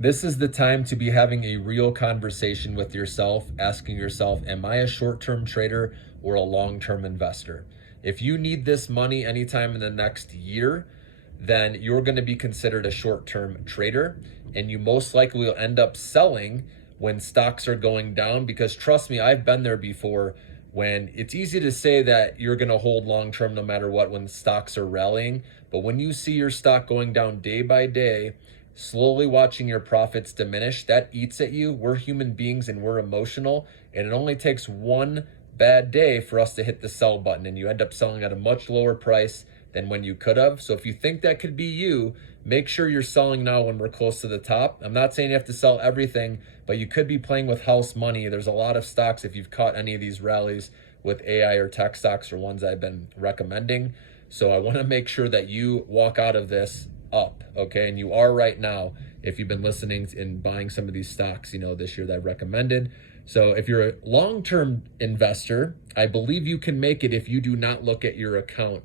This is the time to be having a real conversation with yourself, asking yourself, am I a short-term trader or a long-term investor? If you need this money anytime in the next year, then you're going to be considered a short-term trader, and you most likely will end up selling when stocks are going down, because trust me, I've been there before. When it's easy to say that you're going to hold long term no matter what when stocks are rallying, but when you see your stock going down day by day, slowly watching your profits diminish, that eats at you. We're human beings and we're emotional, and it only takes one bad day for us to hit the sell button, and you end up selling at a much lower price than when you could have. So if you think that could be you, make sure you're selling now when we're close to the top. I'm not saying you have to sell everything, but you could be playing with house money. There's a lot of stocks, if you've caught any of these rallies with AI or tech stocks, or ones I've been recommending. So I want to make sure that you walk out of this up, okay? And you are right now, if you've been listening and buying some of these stocks, this year that I've recommended. So if you're a long-term investor, I believe you can make it if you do not look at your account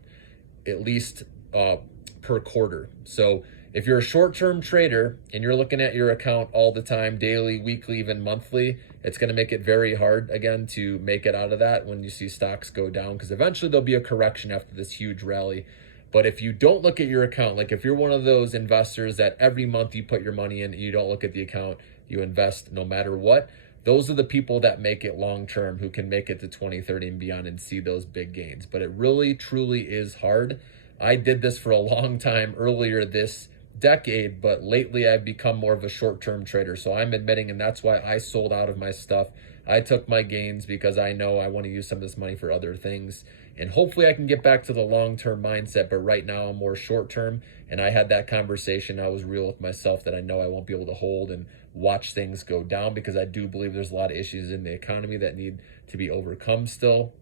at least per quarter. So if you're a short-term trader and you're looking at your account all the time, daily, weekly, even monthly, it's going to make it very hard again to make it out of that when you see stocks go down, because eventually there'll be a correction after this huge rally. But if you don't look at your account, like if you're one of those investors that every month you put your money in and you don't look at the account, you invest no matter what, those are the people that make it long term, who can make it to 2030 and beyond and see those big gains. But it really, truly is hard. I did this for a long time earlier this decade, but lately I've become more of a short-term trader. So I'm admitting, and that's why I sold out of my stuff. I took my gains because I know I want to use some of this money for other things. And hopefully I can get back to the long-term mindset, but right now I'm more short-term. And I had that conversation. I was real with myself that I know I won't be able to hold and watch things go down, because I do believe there's a lot of issues in the economy that need to be overcome still.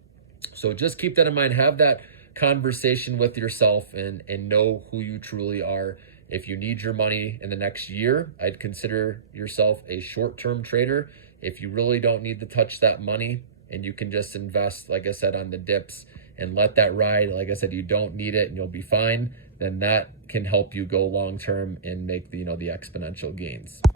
So just keep that in mind. Have that conversation with yourself and know who you truly are. If you need your money in the next year, I'd consider yourself a short-term trader. If you really don't need to touch that money and you can just invest, like I said, on the dips and let that ride, like I said, you don't need it and you'll be fine, then that can help you go long-term and make the exponential gains.